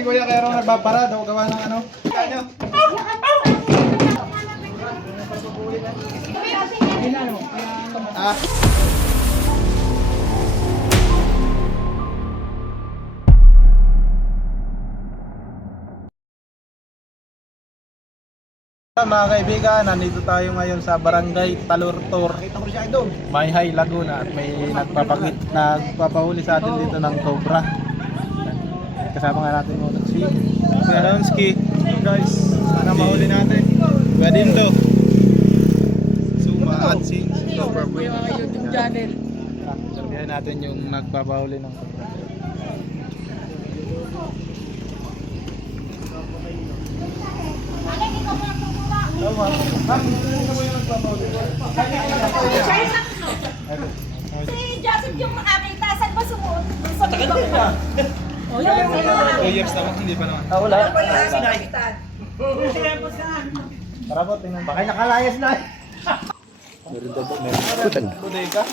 ni Kuya kaya raw nagbabara daw gawa ng ano. Kanyo. Ah. Mga kaibigan, nandito tayo ngayon sa Barangay Talurtor, Mayhay, Laguna at may nagpapahuli sa atin dito ng cobra. Kasama nga natin mo si Kuya Lonsky. Guys, sana mahuli natin. Kuya Dindo. Suma at si Cobra Boy. YouTube channel. Sabihan natin yung nagpapahuli ng cobra. Si Joseph yung makakita, saan ba sumuot? Sa Tagal din na. Oh, yan. 2 years naman, hindi pa naman. Wala. Tara po, tingnan. Baka nakalayas na. Meron daw po, meron. Bodega.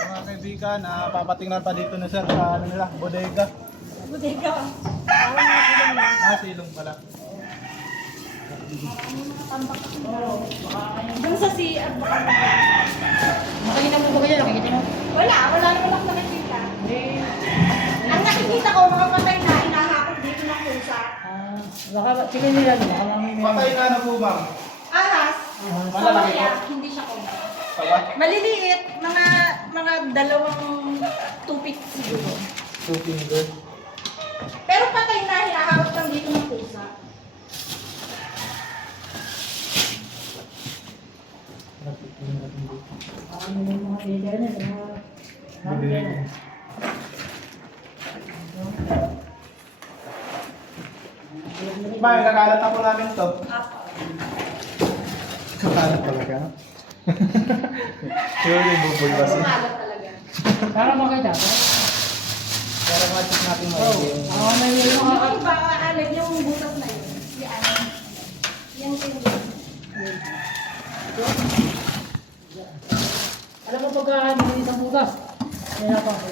Mga kaibigan, papatingnan pa dito na sir sa ano nila, bodega. Bodega. Silong pala. Doon sa CR. Makikita mo ba kayo? Nakikita mo? Wala naman ako nakikita. Ang nakikita ko, mga patay na hinahakot dito ng pusa. Baka, sige nila. Baka mamay may... Patay na po ma'am. Ahas. Malalaki po. Hindi siya cobra. Sawa? Maliliit, mga dalawang tupik siguro. 2 fingers. Pero patay na hinahakot lang dito ng pusa. Ano yung mga peder niya? Bodega. Ba, kakalat na po namin to. Apo. Kakalat talaga. Sure yung bubulbas eh. Kumalat talaga. Para makita. Para ma-check natin maigi yung... May mga... Yung baka alag, yung butas na yun. Yan. Yan yung Alam mo pagka hindi isang bugas. Hirapan ko.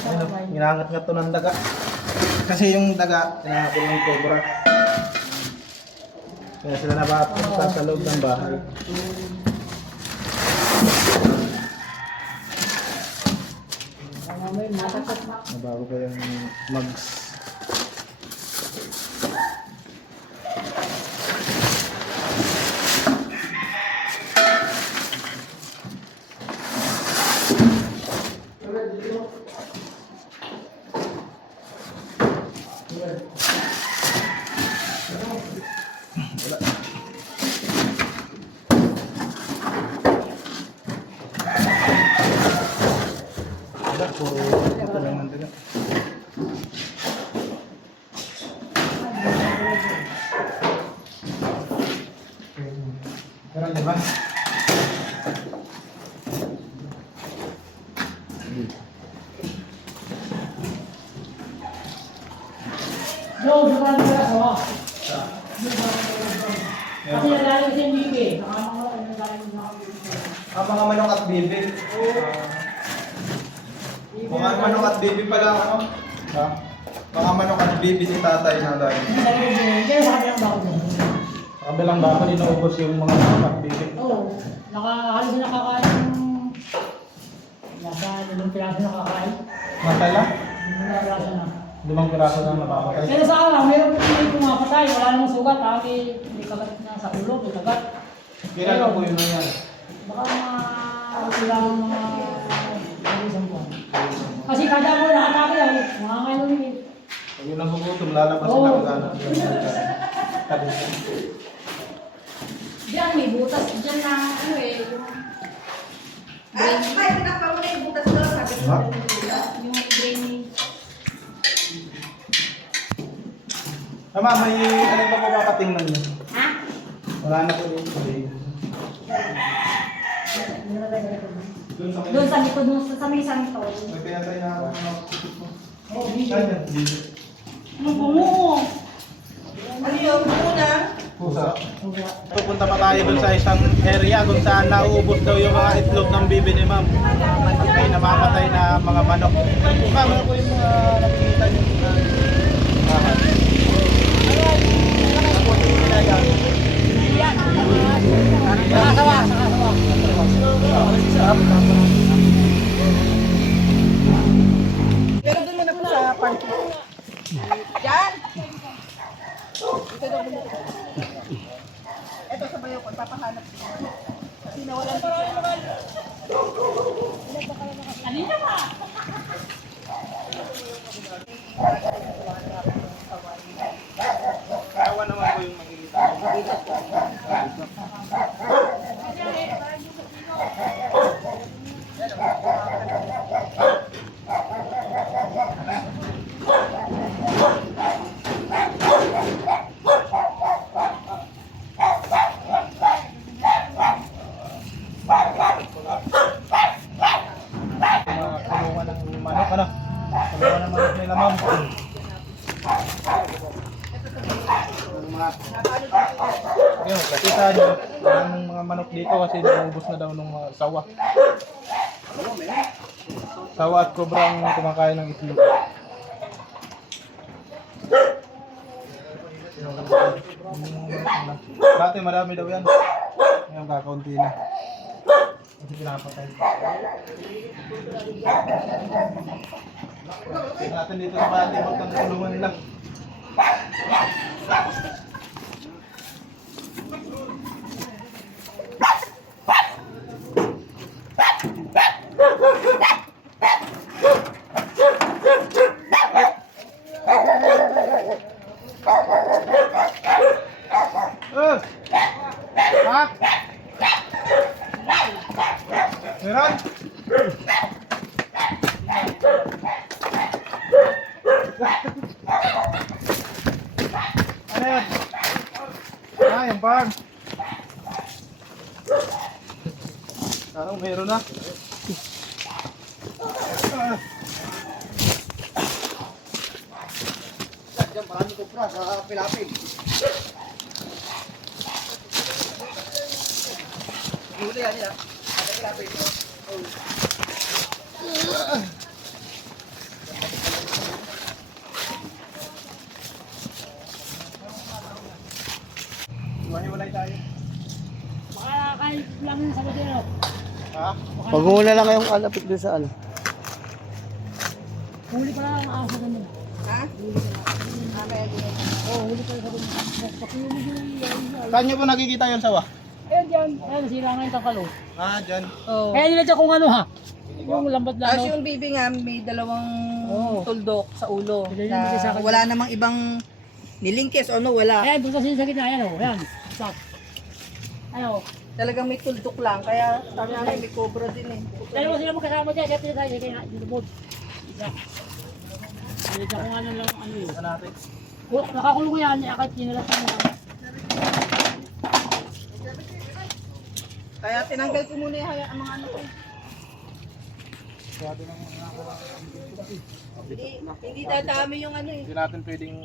Ano, ginangat nga to ng daga. Kasi yung daga, tinakapin ng cobra. Kaya sila napapunta sa loob ng bahay. Mamay, matakot. Nabago ko yung mags. Wala, puro ito lang ng daga. Meron diba? No, bukan pala ko. Kasi nalalim kasi yung bibi. Ang mga manok at bibi. Mga manok at bibi pala ano? Ha? Mga manok at bibi si tatay na dahil. Kaya sa kabilang bako mo. Sa kabilang bako, inuubos yung mga manok at bibi. Oo. Halos na nakakain ng... Nasa 5 piraso nakakain. Matala? 5 piraso na. 5 piraso na mapapatay. Pero sa araw, mayroon po may pumapatay. Wala namang sugat. May kagat na sa ulo, may kagat. Kailan lang po yun na yan? Baka kailangan mga isang buwan. Kasi kada mo nakatake ako, mga ngayon eh. Pag yun ang hugutom, lalabas Oo. na kagana. Diyan may butas. Diyan na ano eh. Ay, pinapa mo na yung butas doon. Sabi ko Ha? yung drainage. Tama, may ano pa po makatingnan niyo? Ha? Wala na po yung sabihin. Doon sa likod, doon sa may santol. May pinatay na ako. Oo, dito. Dito. Ano bungo? Ano yung bungo na? Pusa. Pupunta pa tayo dun sa isang area kung saan nauubos daw yung mga itlog ng bibi ni ma'am. May namamatay na mga manok. Ma'am, ano po yung mga nakikita niyo na Pero doon muna po sa parking. Diyan! Ito daw muna. Ito sa bayo ko, papahanap ko. Kasi nawalan ko. Kanina pa! kawan naman po yung makikita. Kulungan ng manok, ano? Kulungan ng manok nila, ma'am. Yun, nakita nyo ang mga manok dito kasi naubos na daw ng mga sawa. Sawa at kobrang kumakain ng itlog. Dati marami daw yan. Ngayon kakaunti na. Kasi pinapatay. Tingnan natin dito sa pati magkang kulungan nila. Ha? Meron? Ano yan? Ah, yung pan. Parang meron na. Diyan, marami kopra sa Pilapil. Huli yan yan. Sa Pilapil. Mahiwalay tayo. Baka kahit lang yun sa badero. Ha? Pag muna lang kayong kalapit doon sa ano. Huli pa lang ang aso ganun. Ha? Oo, huli pa lang sa ganun. Pakiyumig yung Saan nyo po nakikita yung sawa? Ayan dyan. Ayan, nasira nga yung takalo. Ah, dyan. Oo. Kaya nila dyan kung ano ha. Yung lambat lang. Tapos yung bibi nga, may dalawang Oo. tuldok sa ulo. Hindi, Na hindi sa kanya. wala namang ibang nilingkis o no, wala. Ayan, doon kasi sa gitna. Ayan o. Ayan. Stop. Ayan o. Talagang may tuldok lang. Kaya sabi nga may cobra din eh. Dalawa sila magkasama dyan. Siyempre tayo. Sige nga. Dilubog. Isa. Hindi kung ano lang ano yun. Saan natin? Oh, nakakulong yan. Akit kinalat ko na. Kaya tinanggal ko muna yung ang mga ano ko. Masyado ng mga Hindi dadami yung ano eh. hindi natin pwedeng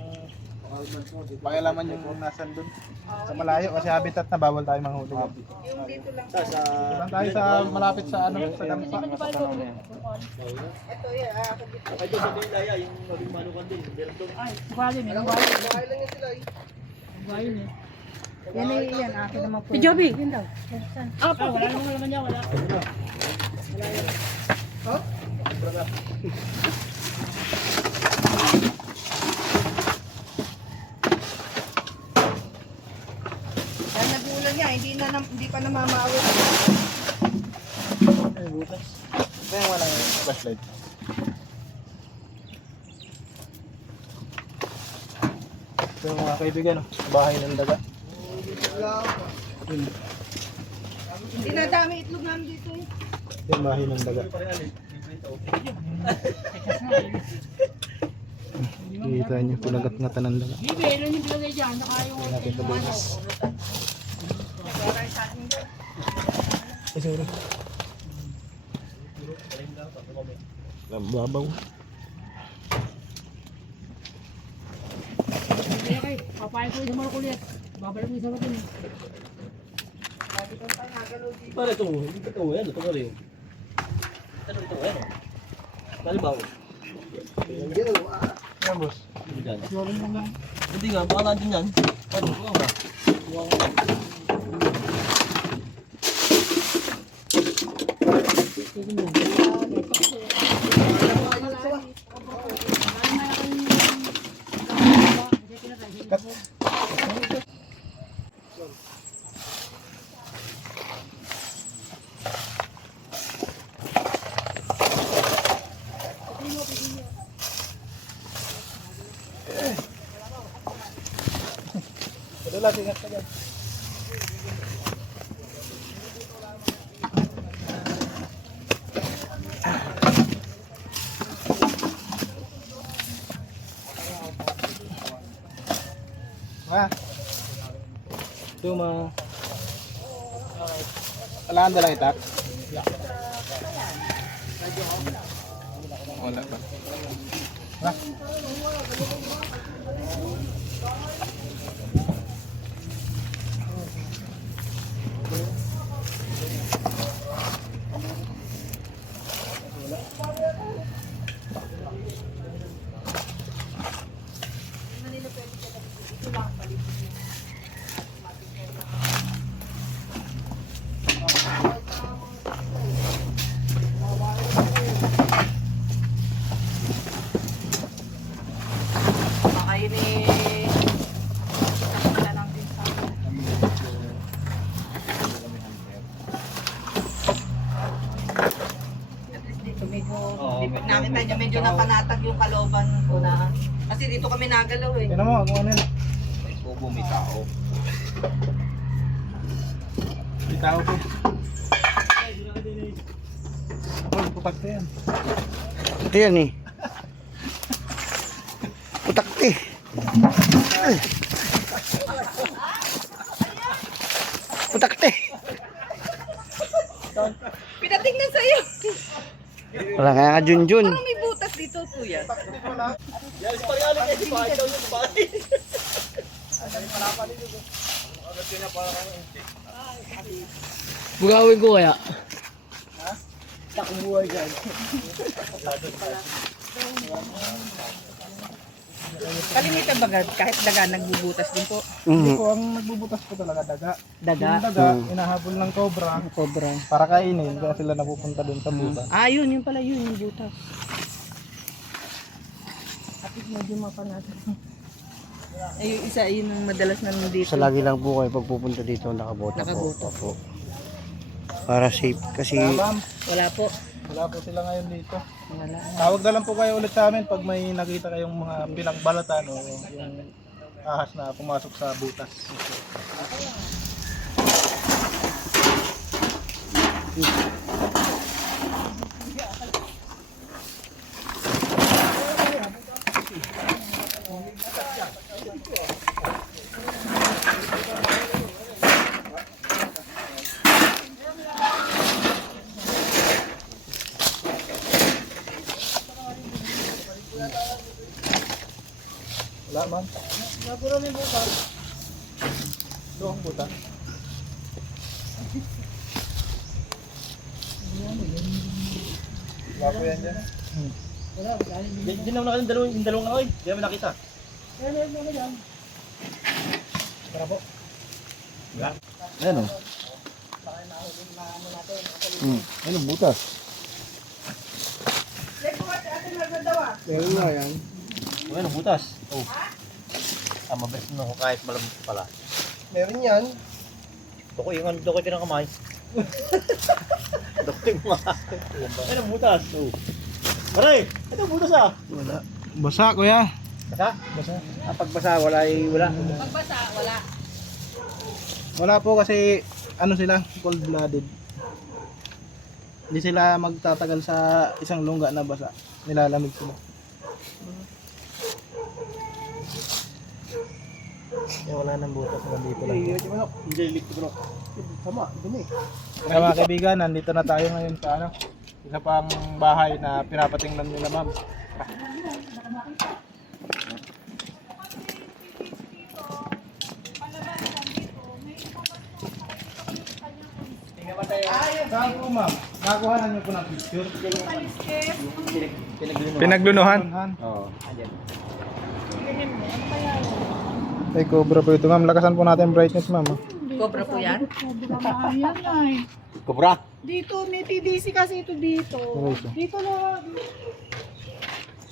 pakialaman yung nasan dun sa malayo kasi habitat na bawal tayo manghuli. Yung dito lang. Doon tayo sa malapit sa ano sa dampa. Ito yan. Ay, bali. May bali. Bahay lang yan sila eh. Bali eh. Yan ay yan. Akin naman po. Si Joby. Yun daw. Ah, wala naman niya. Wala. Oh? Yan nagulan niya. Hindi pa namamawit. Kaya wala yung flashlight. Ito yung mga kaibigan, oh, bahay ng daga. Hindi na dami itlog namin dito eh. Ito yung bahay ng daga. Kita nyo, pinagat-ngatan ng daga. Bibi, ilan yung bilagay dyan? Saka yung Natin ito bukas. Ay, sorry. Babaw. Kaya kayo, papayin ko yung sa marukulit. Babalik mo yung sarap yun. Para ito, hindi ito, yan, ito rin. Ano ito, yan? Malibaw. Yan, boss. Hindi nga, baka natin yan. Ano, buka ba? Madulas, ingat ka dyan. Ma. Tuma. Kailangan dalang itak? Wala pa. Ma. Kayo ni... Wala lang din sa akin. At least dito medyo... Nakita niyo medyo napanatag yung kalooban ko na... Kasi dito kami nagalaw eh. Tignan mo, kung ano yun. May kubo, may tao. May tao po. Oh, putak na yan. Ito yan eh. Putakti. Putakti. Pinatingnan sa'yo. Wala kaya ka Junjun. Parang may butas dito, kuya. Yan, si Pariali kayo, si Pari daw yung Pari. Bugawin ko kaya. Kalimitan ba kahit daga nagbubutas din po? Hindi po, ang nagbubutas po talaga daga. Daga? Yung daga, inahabol ng cobra. Cobra. Para kainin, kaya sila napupunta dun sa butas. Ah, yun pala yun, yung butas. At least medyo mapanatag. Ay, yung isa, yun ang madalas na nandito. Sa lagi lang po kayo pagpupunta dito nakabota, Nakabota. po. Opo. Para safe kasi Ma'am, Wala po. wala po sila ngayon dito. Wala. Tawag na lang po kayo ulit sa amin pag may nakita kayong mga pinagbalatan o yung ahas na pumasok sa butas. Wala man. Nagpuro may butas. Doon ang butas. Wala po yan dyan. Hindi naman nakita yung dalawang oy. Hindi naman nakita. Tara po. Ayan o. Ayan ang butas. Meron nga yan. Ayan ang butas. Oh. Mabes na ako kahit malamig pala. Meron yan. Dokoy pinakamay. Dokoy mga. Ayan ang butas. Oh. Pare, ito ang butas ah. Wala. Basa kuya. Basa? Basa. Pag basa, wala. Pagbasa, wala. Wala po kasi ano sila, cold-blooded. Hindi sila magtatagal sa isang lungga na basa. Nilalamig sila. Wala nang butas na dito lang. Hindi, lift bro. Kaya mga kaibigan, nandito na tayo ngayon sa ano, Isa pang bahay na pinapatingnan nila ma'am. Saan po ma'am? Nakuha niyo po ng picture? Pinaglunuhan? Oo. Ay, cobra po ito ma'am. Lakasan po natin brightness ma'am. Cobra po yan? Ayan ay. Kubra. Dito, may TDC kasi ito dito. Okay, Dito lang.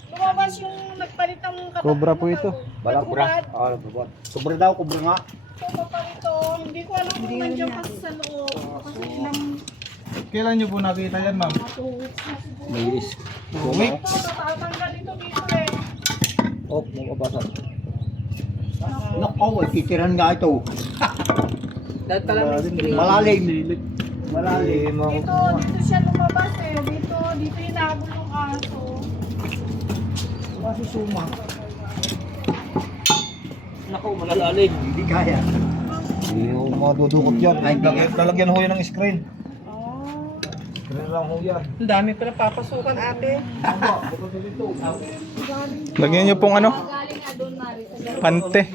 Lumabas yung nagpalit ng katawan. Cobra po ito. Bala, kubra. Oo, kubra. Kubra daw, kubra nga. Cobra pa ito. Hindi ko alam kung nandiyan kasi sa loob. Kasi ilang Kailan niyo po nakita yan ma'am? 2 weeks na siguro. May is. 2 weeks. Natatanggal ito dito eh. Oh, mababasa. Nako, titiran nga ito. Dahil pala may screen. Malalim. Malalim. Dito siya lumabas eh. Dito hinabol ng aso. Kasi suma. Nako, malalalim. Hindi kaya. Hindi mo madudukot yan. Ay, Lalagyan ho yun ng screen. Oh. Screen lang ho yan. Ang dami ko na papasukan ate. Lagyan niyo pong ano? Pante.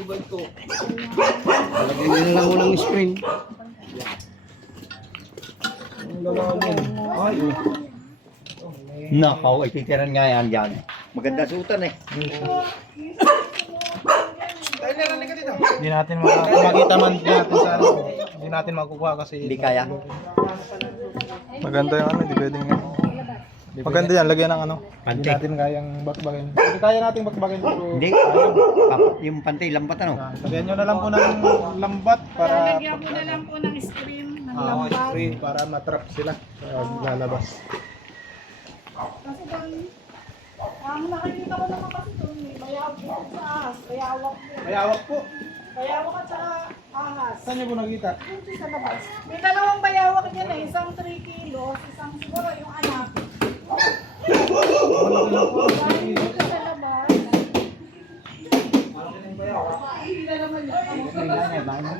Lagyan lang mo ng screen. Ay, nakaw, ay titiran nga yan dyan. Maganda sutan eh. Hindi natin makita man natin sa ano. Hindi natin makukuha kasi Hindi kaya. maganda yung ano, hindi pwedeng maganda yan, lagyan ng ano. Hindi Pante. natin kayang bakbakin. Hindi kaya nating bakbakin pero Hindi. Yung pantay, lambat ano. lagyan nyo na lang po ng lambat para Lagyan mo na lang po ng screen ng ah, lambat. screen para matrap sila sa lalabas. Kasi doon, ang nakikita ko naman kasi doon, may bayawak po sa ahas. Bayawak po. Bayawak po. Bayawak at saka ahas. Saan nyo po nakita? Dito sa labas. May dalawang bayawak dyan eh. Isang 3 kilos, isang siguro yung anak. Dahil dito sa labas. Hindi naman yun.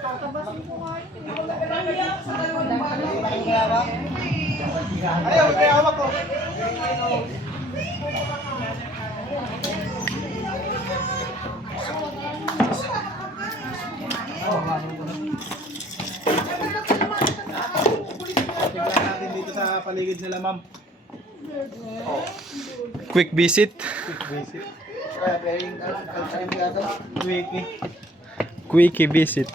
Tatabasin ko nga yun. Hindi ko nagalaw sa dalawang bayawak. Ayaw, bayawak ko. Tingnan natin dito sa paligid nila, ma'am. Quick visit. Quick visit. Quickie. Quickie visit.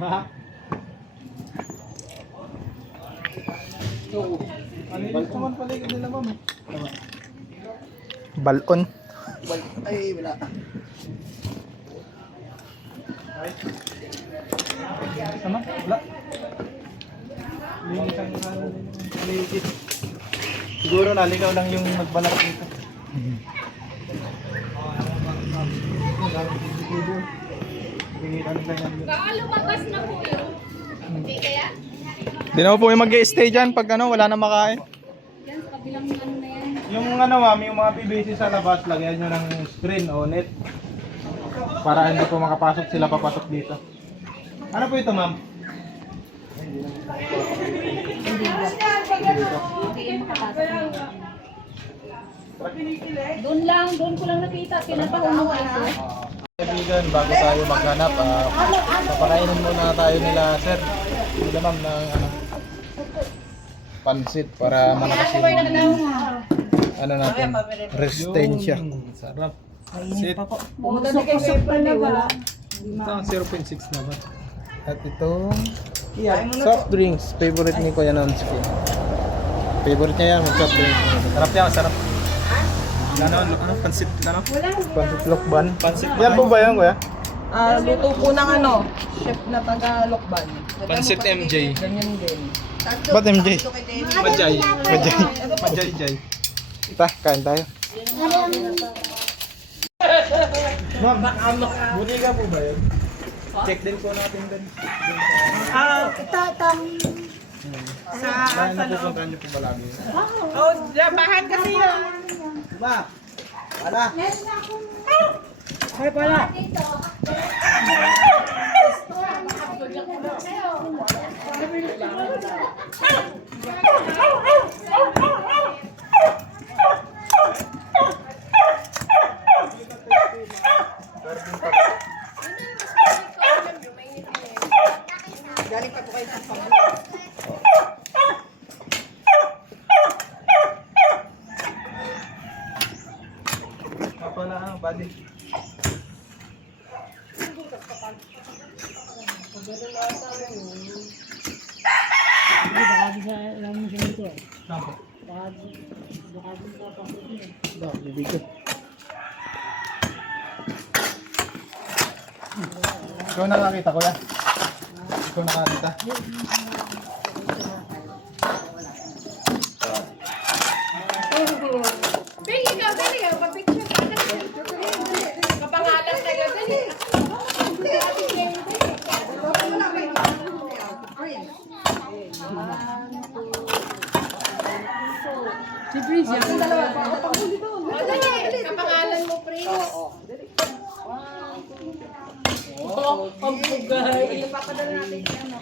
Ha? Ano yung naman paligid nila, ma'am? Balon. Ay, wala. Sama? Wala. Linis ang paligid. Siguro naligaw lang yung nagbalak dito. Di na po yung mag-stay dyan pag ano, wala na makain. Yung ano ma'am, yung mga PVC sa labas, lagyan nyo ng screen o net. Para hindi po makapasok sila papasok dito. Ano po ito ma'am? Doon ko lang nakita. Pinapahuno ito. Kaibigan, bago tayo maghanap, papakainin muna tayo nila sir. Nila ma'am ng ano, pansit para malakas yung ano natin, resistensya. Sarap. Pansit. Kusok pa na ba? Ito ang 0.6 na ba? At itong soft drinks. Favorite ni Kuya Nonsky. Favorite niya yan, soft drinks. Sarap yan, sarap. Ano, pansit, ano? Pansit lokban. Pansit. Yan po ba yan, Kuya? Luto po ng ano, chef na taga-Lokban. Pansit MJ. Ganyan din. Ba't MJ? Majay. Majay. Ita, kain tayo. Ma'am, buti ka po ba yun? Check din po natin din. Saan napupuntahan niyo po ba lagi? Oh, labahan kasi yun. Ba? Wala. Ay, pala. Galing pa po kayo sa pang. Ako na, buddy. Baka di sa alam mo siya nito. Saan? Baka di sa pangkot niya. Ikaw nakakita, kuya? Ikaw nakakita? Dali ka, pa-picture ka. Kapangalan na yun, dali. Si Prince yan. Kapangalan mo, Prince. Ang bugay. Ipapadala natin siya, no?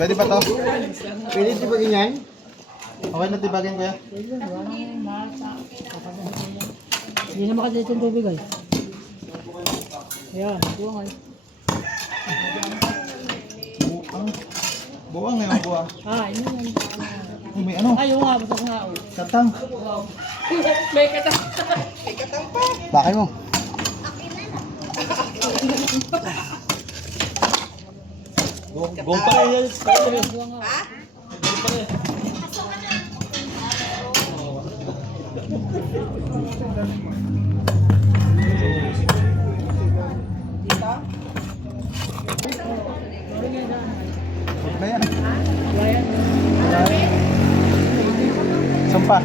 Pwede ba to? Pwede di ba ganyan? Okay na tibagin, kuya? Hindi na makadito yung tubig ay. Ayan, buwang ay. Buwang na yung buwang. Ah, yun yan. Ay, may ano? Ay, yung nga, basta ko nga. Oh. Katang. May katang pa. Bakit mo? Gompa na yan. Buwang nga. Na yan. Ayan. Sumpa.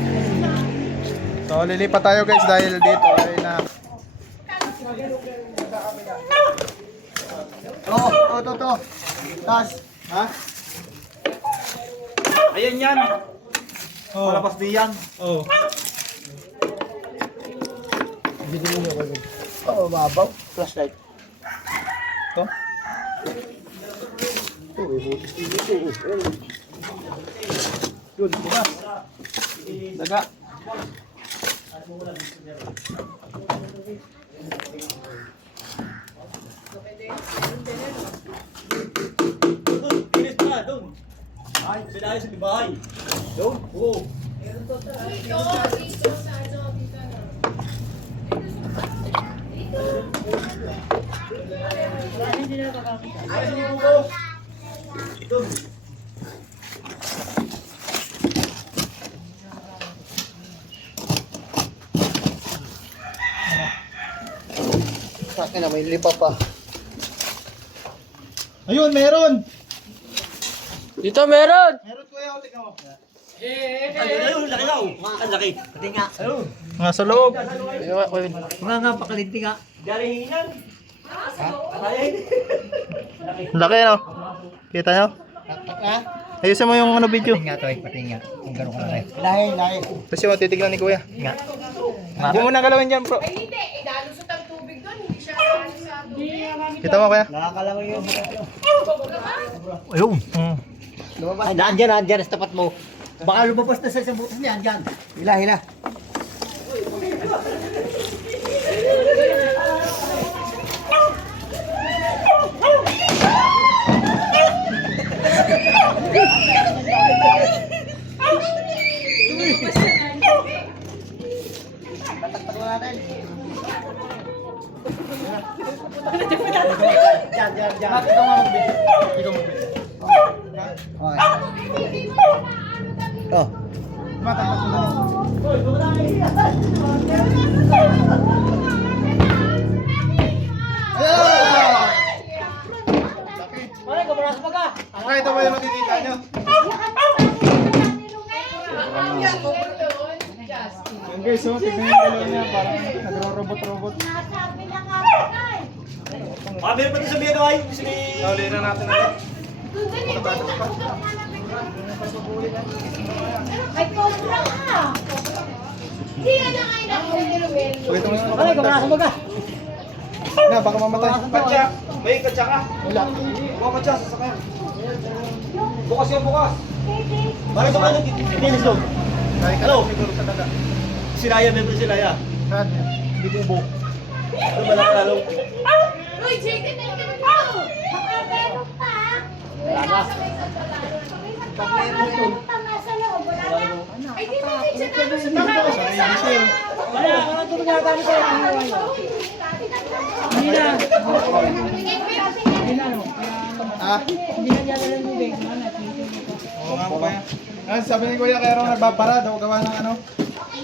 So, lilipat tayo guys dahil dito ay na... To. Tas. Ha? Ayan yan. Oh. Malapas di yan. Oh. Oo, mabaw. Flashlight. To? Yun, bukas. Daga. Tinis pa, doon. Ay, pinayos sa bahay. Doon? Oo. Doon. Sa akin na, may lipa pa. Ayun, meron! Dito meron! Meron kuya, o tingnan mo. Ayun, laki daw. Ang laki. Pati nga. Ayun. Nasa loob. Nga pakalinti nga. Dari hinan. Ay. Laki no? Kita nyo? Ha? Ayusin mo yung ano video. Nga to, pati nga. Kung gano'n ka na rin. Lahi. Kasi matitignan ni kuya. Nga. Huwag mo nang galawin dyan bro. Ay, hindi. Inalusot ang tubig doon. Hindi siya kalisado. Kita mo kuya? Nakakalawin yun. Ayun. Lumabas. Ay, nandyan, sa tapat mo. Baka lumabas na sa isang butas niya, andyan. Hila. Tataktak mo natin. Diyan. Ikaw nga mag-video. Ikaw mag-video. Okay. Oh. Matatak mo na. Kahit mo yung makikita nyo. Yan guys, so tignan yung dalawa niya. Parang nagro-robot-robot. Meron pa din sa Bino ay. Nauli na natin na. Ay, kontra ka! Pagkita mo Ay, kamarasan mo ka. na, baka mamatay. Katsa. May katsa ka. Wala. Buka katsa, sasakyan. Bukas yan, bukas. Bakit ba kayo titilis doon? Kaya ka Hello? lang siguro sa daga. Si Raya, member si Raya. Saan? Hindi ko ubo. Ano ba lang lalo? Uy, JD, meron ka pa! Baka meron pa! Wala na. Meron pa nga sa loob, wala na. Ay, di ba kayo siya namin sa mga Wala, wala tulog yata kami sa'yo. Hindi na. Hindi na, no? Ah? Hindi na niya nalang tubig. Oo nga po kaya. Ah, sabi ni Kuya Kero nagbabara daw gawa ng ano?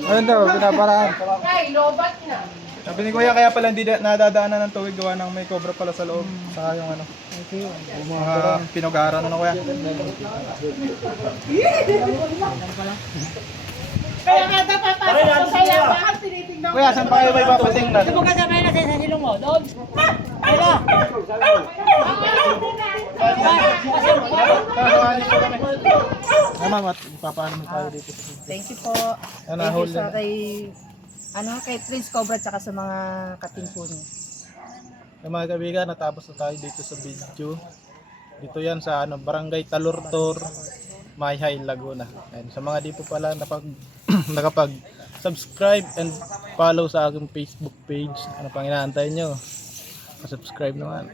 Ayun daw, binabaraan. Ay, lobat na. Sabi ni Kuya kaya pala hindi nadadaanan ng tubig gawa ng may cobra pala sa loob. Saka yung ano. Mga pinugaran ano Kuya. Kaya nga napapasok ko sa labahan, tinitignan ko. Kuya, saan pa kayo may papatingnan? Ito mo kasama na sa silong mo. Doon. Wala. Ma'am, at papaano mo tayo dito? Thank you po. Ano, Thank you hold sa na. kay Prince Cobra tsaka sa mga kating po niyo. Yung mga kaibigan, natapos na tayo dito sa video. Dito yan sa ano, Barangay Talurtor, Mayhay, Laguna. And sa mga di po pala nakapag-subscribe and follow sa aking Facebook page, ano pang inaantay nyo? Subscribe naman.